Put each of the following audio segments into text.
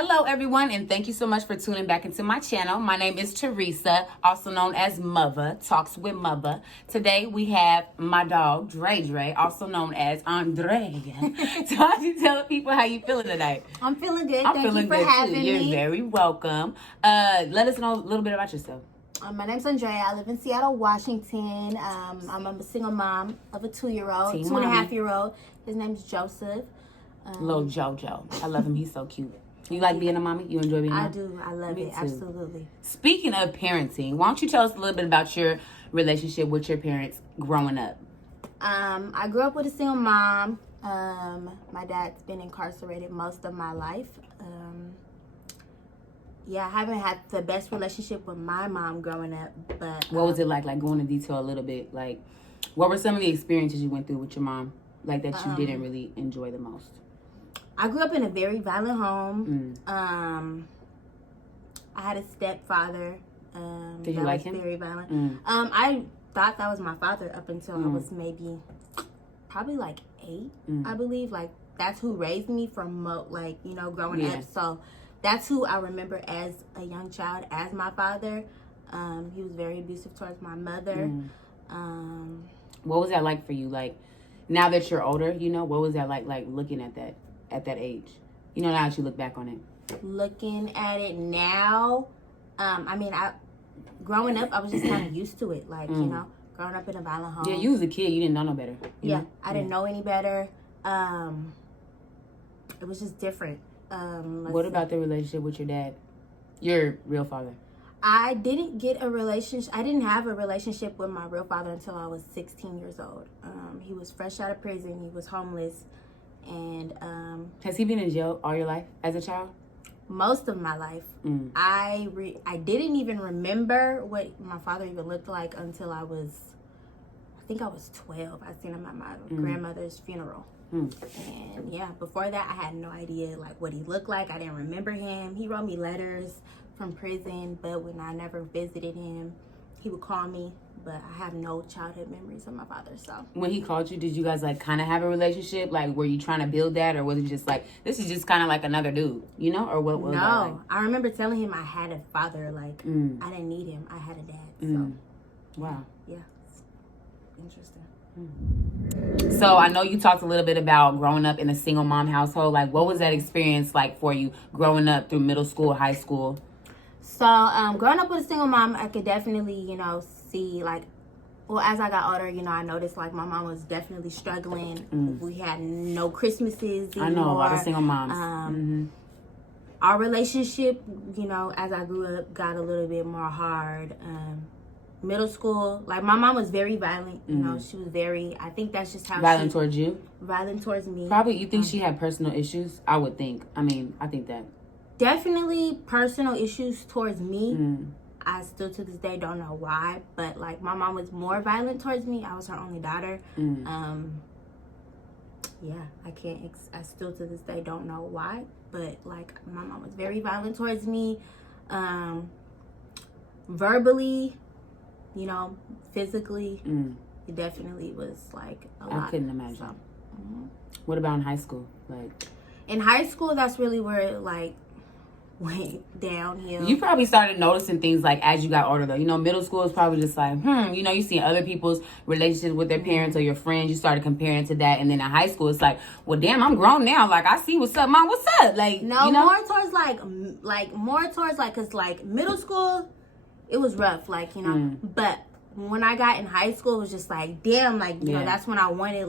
Hello, everyone, and thank you so much for tuning back into my channel. My name is Teresa, also known as Muvva, Talks with Muvva. Today, we have my dog, Dre, also known as Andrea. Tell people how you feeling today. I'm feeling good. I'm Thank feeling you for good, having too. me. You're very welcome. Let us know a little bit about yourself. My name's Andrea. I live in Seattle, Washington. I'm a single mom of a 2-year-old, Teen 2.5-year-old. His name's Joseph. Little Jojo. I love him. He's so cute. You like being a mommy? You enjoy being a mommy? I do. I love it. Too. Absolutely. Speaking of parenting, why don't you tell us a little bit about your relationship with your parents growing up? I grew up with a single mom. My dad's been incarcerated most of my life. I haven't had the best relationship with my mom growing up. But what was it like going into detail a little bit? Like, what were some of the experiences you went through with your mom, like that you didn't really enjoy the most? I grew up in a very violent home. I had a stepfather. Did you like him? Very violent. I thought that was my father up until I was probably like 8, I believe. Like, that's who raised me from growing up. So that's who I remember as a young child as my father. He was very abusive towards my mother. What was that like for you? Like, now that you're older, what was that like looking at that age? Now that you look back on it. Looking at it now, growing up, I was just kind of used to it. Like, growing up in a violent home. Yeah, you was a kid. You didn't know no better. I didn't know any better. It was just different. What about the relationship with your dad? Your real father? I didn't have a relationship with my real father until I was 16 years old. He was fresh out of prison. He was homeless. And has he been in jail all your life as a child? Most of my life. I didn't even remember what my father even looked like until I think I was 12. I seen him at my grandmother's funeral. And before that, I had no idea what he looked like. I didn't remember him. He wrote me letters from prison, but when I never visited him, he would call me. But I have no childhood memories of my father. So when he called you, did you guys kind of have a relationship? Like, were you trying to build that, or was it just this is just kind of like another dude, or what was that like? I remember telling him I had a father. I didn't need him. I had a dad. So wow, yeah, it's interesting. So I know you talked a little bit about growing up in a single mom household. Like, what was that experience like for you growing up through middle school, high school? So growing up with a single mom, I could definitely, see as I got older, I noticed my mom was definitely struggling. We had no Christmases anymore. I know a lot of single moms. Our relationship, as I grew up, got a little bit more hard. Middle school, my mom was very violent. She was very. I think that's just how violent towards you. Violent towards me. Probably, you think she had personal issues? I would think. I think that. Definitely personal issues towards me. I still to this day don't know why, but my mom was more violent towards me. I was her only daughter. I still to this day don't know why, but my mom was very violent towards me. Verbally, physically, it definitely was a lot. I couldn't imagine. So, what about in high school? In high school, that's really where it went downhill. You probably started noticing things as you got older though. Middle school is probably just you see other people's relationships with their parents or your friends. You started comparing to that, and then in high school it's well, damn, I'm grown now. I see what's up, mom. What's up? More towards because middle school, it was rough, but when I got in high school, it was just damn, that's when I wanted,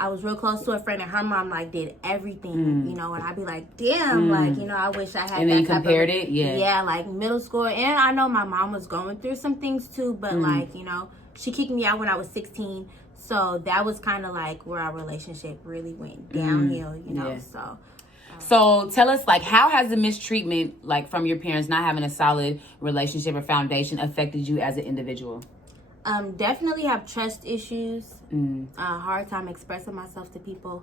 I was real close to a friend, and her mom, did everything, and I'd be damn, I wish I had and then you compared it, yeah, middle school, and I know my mom was going through some things, too, but, she kicked me out when I was 16, so that was kind of, where our relationship really went downhill, so... So tell us, how has the mistreatment, from your parents not having a solid relationship or foundation affected you as an individual? Definitely have trust issues. Hard time expressing myself to people.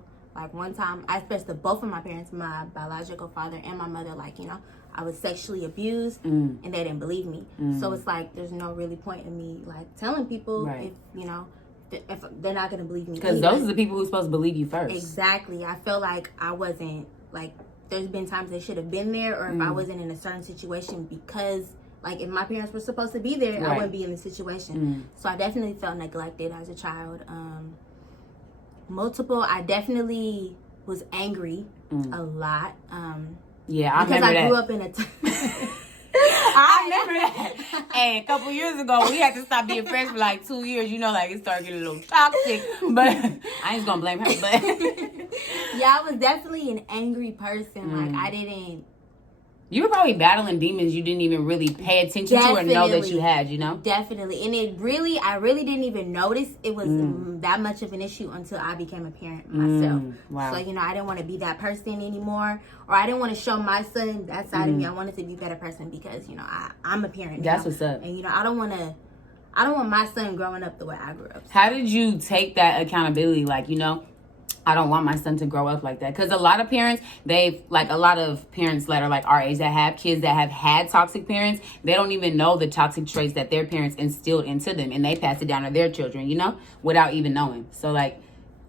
One time, I expressed to both of my parents, my biological father and my mother, I was sexually abused, and they didn't believe me. So it's there's no really point in me, telling people if they're not going to believe me. Because those are the people who's supposed to believe you first. Exactly. I feel I wasn't there's been times they should have been there, or if I wasn't in a certain situation because, like, if my parents were supposed to be there, I wouldn't be in the situation. So I definitely felt neglected as a child. I definitely was angry a lot. Because I grew up in a I remember that. Hey, a couple years ago, we had to stop being friends for like 2 years. You know, like it started getting a little toxic. But I ain't gonna blame her. But yeah, I was definitely an angry person. Like I didn't. You were probably battling demons you didn't even really pay attention to or know that you had, you know? Definitely. And I really didn't even notice it was that much of an issue until I became a parent myself. Wow. So, you know, I didn't want to be that person anymore. Or I didn't want to show my son that side of me. I wanted to be a better person because, you know, I'm a parent now. That's what's up. And, you know, I don't want my son growing up the way I grew up. So. How did you take that accountability? Like, you know, I don't want my son to grow up like that. Because a lot of parents, a lot of parents that are like our age that have kids that have had toxic parents, they don't even know the toxic traits that their parents instilled into them. And they pass it down to their children, you know, without even knowing. So, like,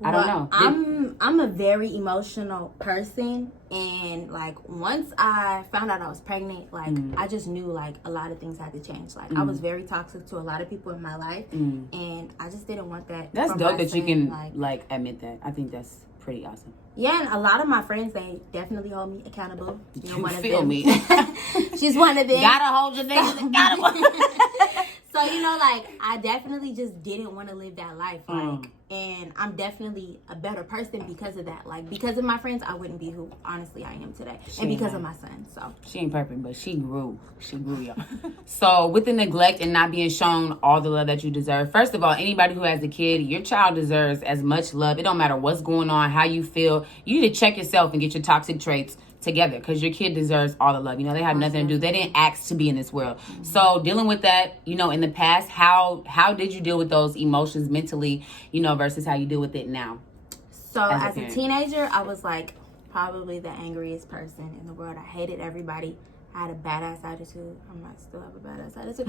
I don't know. I'm a very emotional person. And, like, once I found out I was pregnant, like, I just knew, like, a lot of things had to change. Like, I was very toxic to a lot of people in my life. And I just didn't want that. That's dope that you can, like, admit that. I think that's pretty awesome. Yeah, and a lot of my friends, they definitely hold me accountable. You one feel of them. Me. She's one of them. Gotta hold your niggas accountable. So, you know, like, I definitely just didn't want to live that life. Like, and I'm definitely a better person because of that. Like, because of my friends, I wouldn't be who, honestly, I am today. And because of my son, so. She ain't perfect, but she grew. She grew, y'all. So, with the neglect and not being shown all the love that you deserve, first of all, anybody who has a kid, your child deserves as much love. It don't matter what's going on, how you feel. You need to check yourself and get your toxic traits together because your kid deserves all the love. You know, they have nothing to do. They didn't ask to be in this world. So dealing with that, you know, in the past, how did you deal with those emotions mentally, you know, versus how you deal with it now? So as a teenager, I was like probably the angriest person in the world. I hated everybody. I had a badass attitude. I might still have a badass attitude.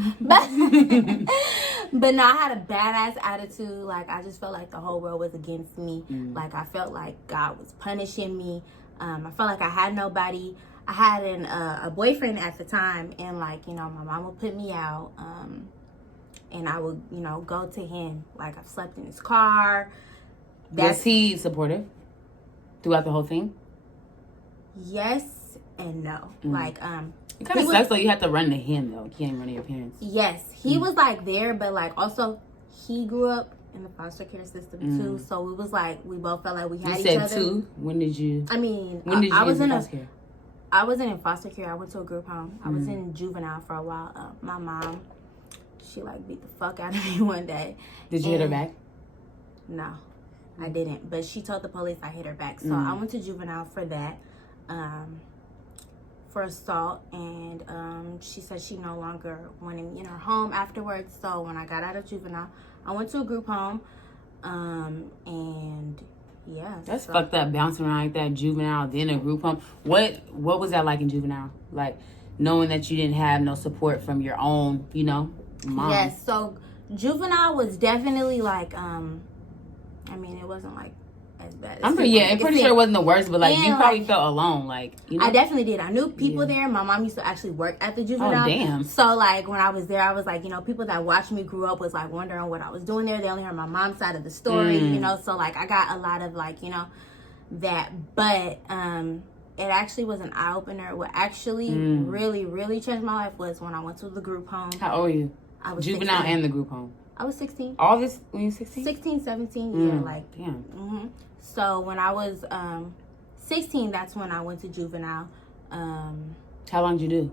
But no, I had a badass attitude. Like, I just felt like the whole world was against me. Like, I felt like God was punishing me. I felt like I had nobody. I had a boyfriend at the time, and, like, you know, my mom would put me out, and I would, you know, go to him. Like, I've slept in his car. Was he supportive throughout the whole thing? Yes and no. Like, it kind of sucks though. You have to run to him though. You can't run to your parents. Yes, he was like there, but like also he grew up in the foster care system too. So it was like we both felt like we had each other. You said two. When did you? I mean, when did you I was in foster care? I wasn't in foster care. I went to a group home. I was in juvenile for a while. My mom, she like beat the fuck out of me one day. Did you hit her back? No, I didn't. But she told the police I hit her back. So I went to juvenile for that. For assault, and she said she no longer wanted me in her home afterwards. So when I got out of juvenile, I went to a group home, and yeah, that's fucked up, bouncing around like that, juvenile, then a group home. What was that like in juvenile? Like knowing that you didn't have no support from your own, you know, mom. Yes, so juvenile was definitely like, I mean, it wasn't like as bad as I'm pretty sure it wasn't the worst, but like you probably felt alone, like, you know? I definitely did. I knew people there. My mom used to actually work at the juvenile. Oh, damn. So like when I was there, I was like, you know, people that watched me grew up was like wondering what I was doing there. They only heard my mom's side of the story, you know, so like I got a lot of like, you know, that. But it actually was an eye-opener. What actually really, really changed my life was when I went to the group home. How old were you? I was juvenile 16. And the group home. I was 16. All this when you were 16? 16, 17, yeah, like. Damn. So when I was 16, that's when I went to juvenile. How long did you do?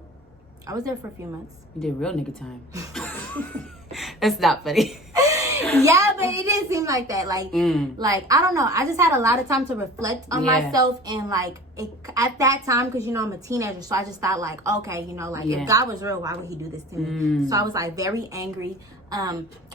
I was there for a few months. You did real nigga time. That's not funny. Yeah, but it didn't seem like that. Like, like I don't know. I just had a lot of time to reflect on myself, and like at that time, because you know I'm a teenager, so I just thought like, okay, you know, like if God was real, why would He do this to me? So I was like very angry.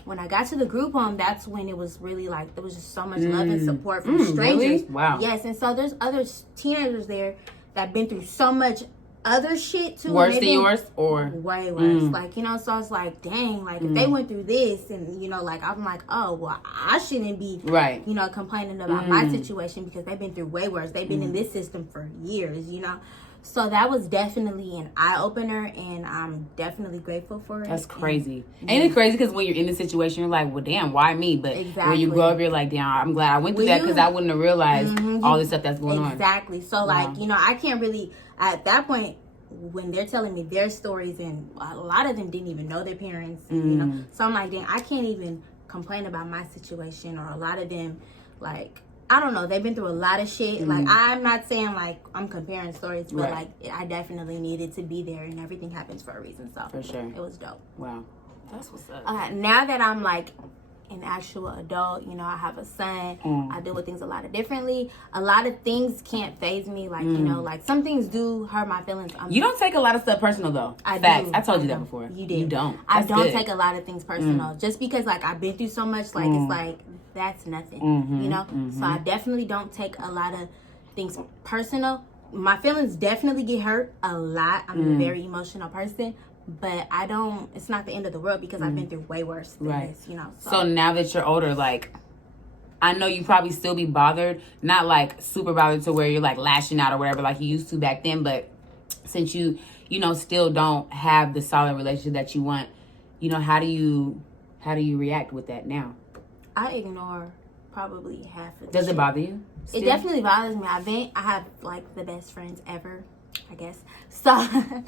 When I got to the group home, that's when it was really like there was just so much love and support from strangers. Really? Wow. Yes, and so there's other teenagers there that been through so much other shit too. Worse than yours, or way worse. Like, you know, so it's like, dang, like if they went through this, and you know, like I'm like, oh well, I shouldn't be right, you know, complaining about my situation because they've been through way worse. They've been in this system for years, you know. So that was definitely an eye opener, and I'm definitely grateful for it. That's crazy. Ain't it crazy? Because when you're in the situation, you're like, well, damn, why me? But when you grow up, you're like, damn, I'm glad I went through that because I wouldn't have realized all this stuff that's going on. Exactly. So like, you know, I can't really at that point. When they're telling me their stories, and a lot of them didn't even know their parents, you know, so I'm like, dang, I can't even complain about my situation. Or a lot of them, like, I don't know, they've been through a lot of shit. Like, I'm not saying like I'm comparing stories, but like I definitely needed to be there, and everything happens for a reason. So for sure, it was dope. Wow, that's what's up. Now that I'm like an actual adult, you know, I have a son, I deal with things a lot of differently. A lot of things can't faze me, like, you know, like some things do hurt my feelings. You don't take a lot of stuff personal though. Facts. I told you that before. You did. You don't. I don't take a lot of things personal, just because like I've been through so much, like it's like that's nothing, you know. So I definitely don't take a lot of things personal. My feelings definitely get hurt a lot. I'm a very emotional person, but I don't, it's not the end of the world because I've been through way worse than this, you know. So now that you're older, like, I know you probably still be bothered, not like super bothered to where you're like lashing out or whatever like you used to back then, but since you know, still don't have the solid relationship that you want, you know, how do you react with that now? I ignore probably half of the Does shit. It bother you? Still? It definitely bothers me. I have like the best friends ever, I guess. So I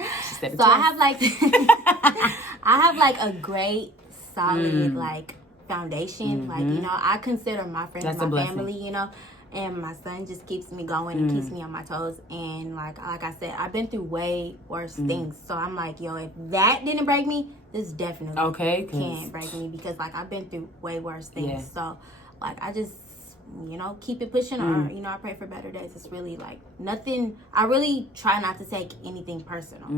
have like I have like a great solid like foundation. Like, you know, I consider my friends my family, you know, and my son just keeps me going and keeps me on my toes. And like I said, I've been through way worse things. So I'm like, yo, if that didn't break me, this definitely can't break me, because like I've been through way worse things. Yeah. So like I just, you know, keep it pushing, or you know, I pray for better days. It's really like nothing. I really try not to take anything personal,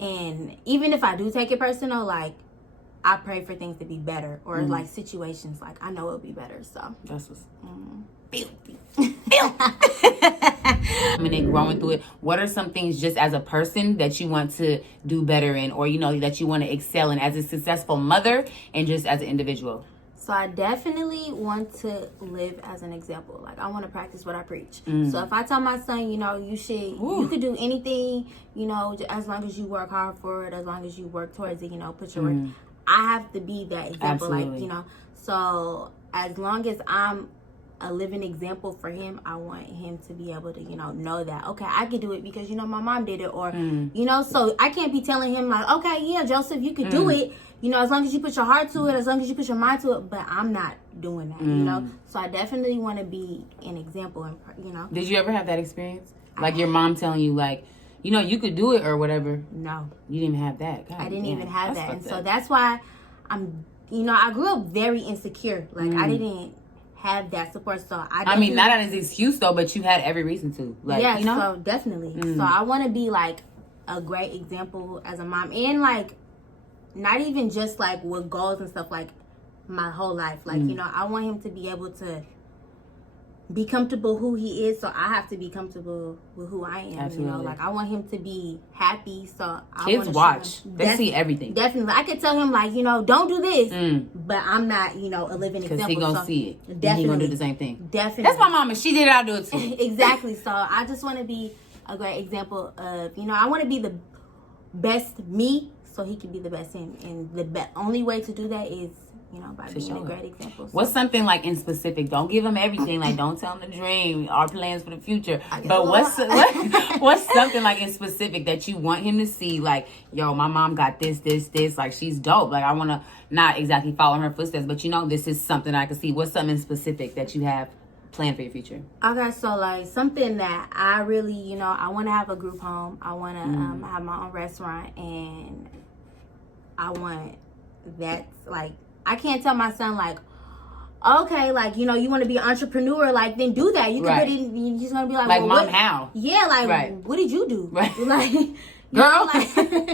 and even if I do take it personal, like I pray for things to be better, or like situations like I know it'll be better. So that's what's filthy. I mean, and growing through it, what are some things just as a person that you want to do better in, or you know, that you want to excel in as a successful mother and just as an individual? So I definitely want to live as an example. Like, I want to practice what I preach. So if I tell my son, you know, you could do anything, you know, as long as you work hard for it, as long as you work towards it, you know, put your work. I have to be that example. Absolutely. Like, you know, so as long as I'm a living example for him, I want him to be able to, you know that, okay, I could do it because, you know, my mom did it, or, you know, so I can't be telling him like, okay, yeah, Joseph, you could do it. You know, as long as you put your heart to it, as long as you put your mind to it, but I'm not doing that, you know? So I definitely want to be an example, and you know. Did you ever have that experience? Like your mom telling you, like, you know, you could do it or whatever? No. You didn't have that? God, I didn't even have that. And so that's why I'm, you know, I grew up very insecure. Like, I didn't have that support. So I mean, not as an excuse, though, but you had every reason to. Like, yeah, you know? So definitely. So I want to be, like, a great example as a mom. And, like, not even just like with goals and stuff, like my whole life. Like, you know, I want him to be able to be comfortable who he is, so I have to be comfortable with who I am. Absolutely. You know, like I want him to be happy, so kids watch. They see everything. Definitely. I could tell him like, you know, don't do this, but I'm not, you know, a living example. Because he gonna see it. Definitely. He gonna do the same thing. Definitely. That's my mama. She did it, I'll do it too. Exactly. So I just want to be a great example of, you know, I want to be the best me, so he can be the best him. And the only way to do that is, you know, by being a great example. So. What's something like in specific? Don't give him everything. Like, don't tell him the dream, our plans for the future. But what's something like in specific that you want him to see? Like, yo, my mom got this. Like, she's dope. Like, I want to not exactly follow in her footsteps, but you know, this is something I can see. What's something specific that you have planned for your future? Okay, so like something that I really, you know, I want to have a group home. I want to have my own restaurant, and I want that, like, I can't tell my son, like, okay, like, you know, you want to be an entrepreneur, like, then do that. You can put it in, you're just going to be like, well, Mom, how? Yeah, like, what did you do? Right. Like, girl. Like, he's going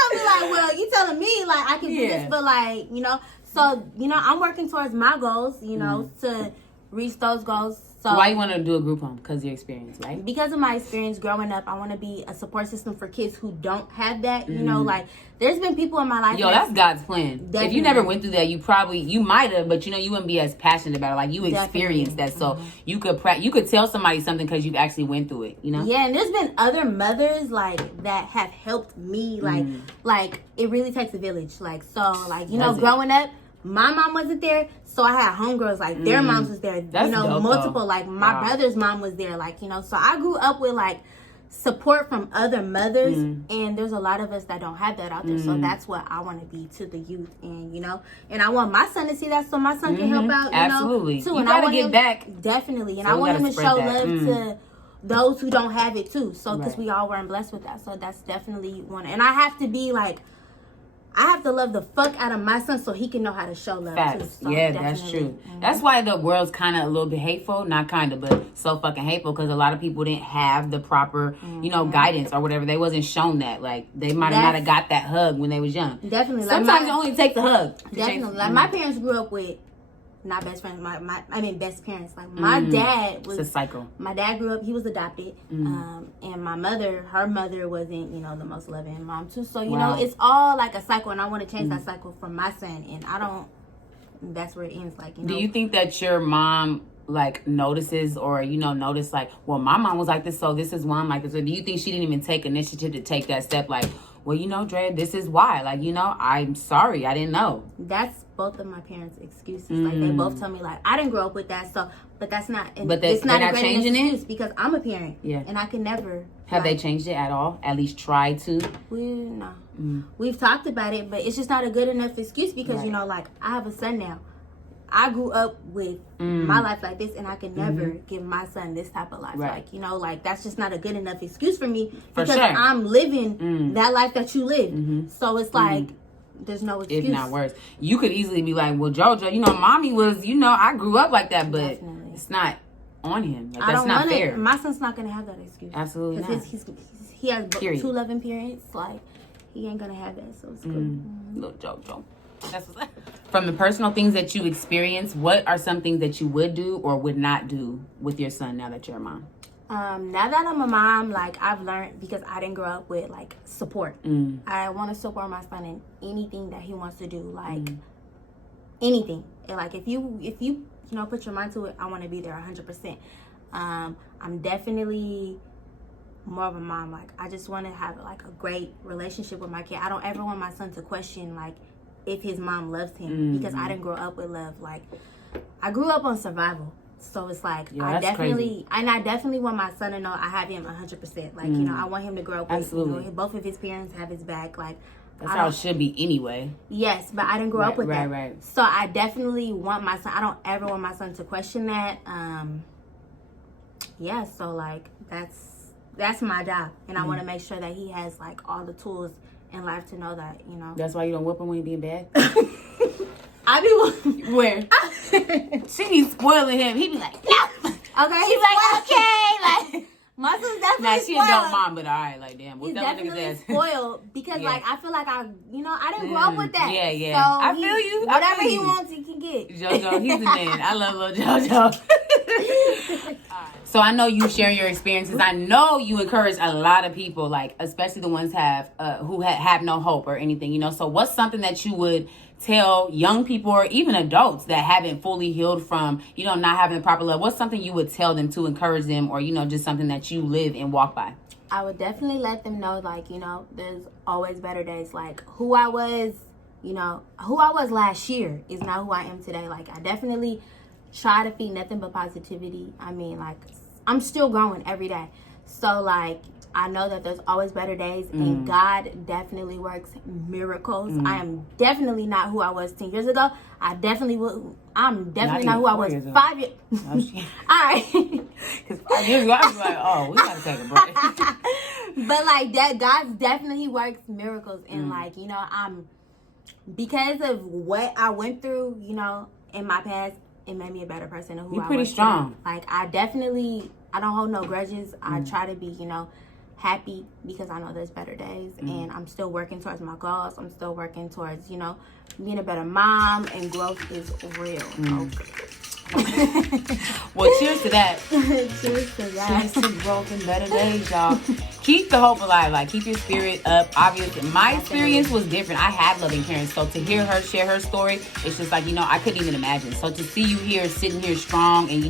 to be like, well, you telling me, like, I can do this, but, like, you know, so, you know, I'm working towards my goals, you know, to reach those goals. So why you want to do a group home? Because of your experience, right? Because of my experience growing up, I want to be a support system for kids who don't have that. You know, like there's been people in my life. Yo, that's God's plan. Definitely. If you never went through that, you might have, but you wouldn't be as passionate about it. Like you experienced that, so you could tell somebody something because you actually went through it. Yeah, and there's been other mothers like that have helped me. Like it really takes a village. Like so, like growing up. My mom wasn't there, so I had homegirls, like, their moms was there. That's dope, multiple, though. like, my brother's mom was there, like, so I grew up with, like, support from other mothers, and there's a lot of us that don't have that out there, so that's what I want to be to the youth, and, and I want my son to see that so my son can help out, Absolutely. too. You and gotta I want get him, back. Definitely, and So I want him to show that. love to those who don't have it, too, so, because Right. we all weren't blessed with that, so that's definitely one, and I have to be, like, I have to love the fuck out of my son so he can know how to show love Facts. too. So Yeah, that's true. That's why the world's kind of a little bit hateful. Not kind of, but so fucking hateful because a lot of people didn't have the proper, guidance or whatever. They wasn't shown that. Like, they might have not have got that hug when they was young. Definitely. Sometimes it only takes the hug. Definitely. Like, my parents grew up with, not best friends, best parents. Like, my dad was... It's a cycle. My dad grew up, he was adopted. And my mother, her mother wasn't, the most loving mom, too. So, it's all like a cycle. And I want to change that cycle for my son. And I don't... That's where it ends. Like, Do you think that your mom... like notices or notice like, well, my mom was like this, so this is why I'm like this? Or do you think she didn't even take initiative to take that step, like, well, Dre, this is why, like, I'm sorry, I didn't know? That's both of my parents' excuses. Like, they both tell me, like, I didn't grow up with that, so, but that's not, it's not a great changing excuse it because I'm a parent, and I can never. Have they changed it at all? At least try to? No. We've talked about it, but it's just not a good enough excuse because like, I have a son now. I grew up with my life like this, and I can never give my son this type of life. Right. Like, like, that's just not a good enough excuse for me because sure. I'm living that life that you live. So it's like, there's no excuse. If not worse. You could easily be like, well, JoJo, mommy was, I grew up like that, but it's not on him. Like, that's not fair. My son's not going to have that excuse. Absolutely not. He has two loving parents. Like, he ain't going to have that, so it's good. Little JoJo. That's what's up. From the personal things that you experience, what are some things that you would do or would not do with your son now that you're a mom? Now that I'm a mom, like, I've learned because I didn't grow up with, like, support. I want to support my son in anything that he wants to do, like, anything. And, like, if you put your mind to it, I want to be there 100%. I'm definitely more of a mom. Like, I just want to have, like, a great relationship with my kid. I don't ever want my son to question, like, if his mom loves him because I didn't grow up with love. Like, I grew up on survival, so it's like I definitely want my son to know I have him 100%. Like, I want him to grow up with both of his parents have his back. Like, that's how it should be anyway. Yes, but I didn't grow up with that. Right. So I definitely want my son. I don't ever want my son to question that. So like that's my job, and I want to make sure that he has like all the tools in life to know that, That's why you don't whip him when he being bad? I be where? She be spoiling him. He be like, no. Okay. He's like, okay. Like, my son's definitely she spoiled. a dope mom, but all right, like, damn. He's definitely spoiled because, like, I feel like I didn't grow up with that. Yeah. So I feel you. Whatever he wants, he can get. JoJo, he's the man. I love little JoJo. So I know you sharing your experiences. I know you encourage a lot of people, like, especially the ones who have no hope or anything, So what's something that you would tell young people or even adults that haven't fully healed from, not having the proper love? What's something you would tell them to encourage them or, just something that you live and walk by? I would definitely let them know, like, there's always better days. Like, who I was last year is not who I am today. Like, I definitely try to feed nothing but positivity. I mean, like, I'm still growing every day. So, like, I know that there's always better days, and God definitely works miracles. I am definitely not who I was 10 years ago. I'm definitely not who I was 5 years. All right. Because 5 years ago, I was like, oh, we got to take a break. But, like, that God definitely works miracles. And, like, I'm, because of what I went through, in my past, it made me a better person of who I was. You're pretty strong. Like, I don't hold no grudges. I try to be, happy because I know there's better days, and I'm still working towards my goals. I'm still working towards, being a better mom, and growth is real. Okay. Well, cheers to that. Cheers to that. Cheers to growth and better days, y'all. Keep the hope alive. Like, keep your spirit up. Obviously, my experience was different. I had loving parents. So to hear her share her story, it's just like, I couldn't even imagine. So to see you here, sitting here strong and,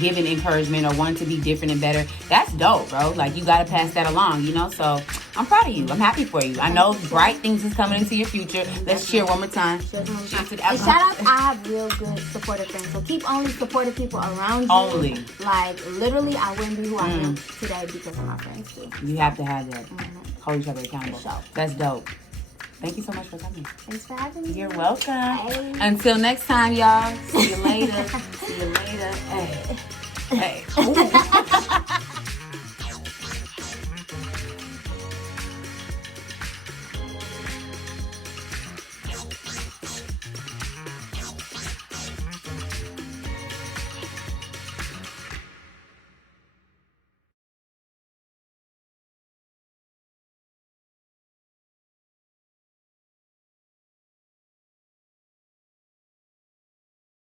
giving encouragement or wanting to be different and better, that's dope, bro. Like, you got to pass that along, So I'm proud of you. I'm happy for you. I know bright things is coming into your future. Let's cheer one more time. Cheers to the and shout out, I have real good supportive friends. So keep only supporting people around you. Only. Like, literally, I wouldn't be who I am today because of my friends, too. You have to have that. Hold each other accountable. Sure. That's dope. Thank you so much for coming. Thanks for having me. You're welcome. Hey. Until next time, y'all. See you later. See you later. Hey. Hey. Ooh.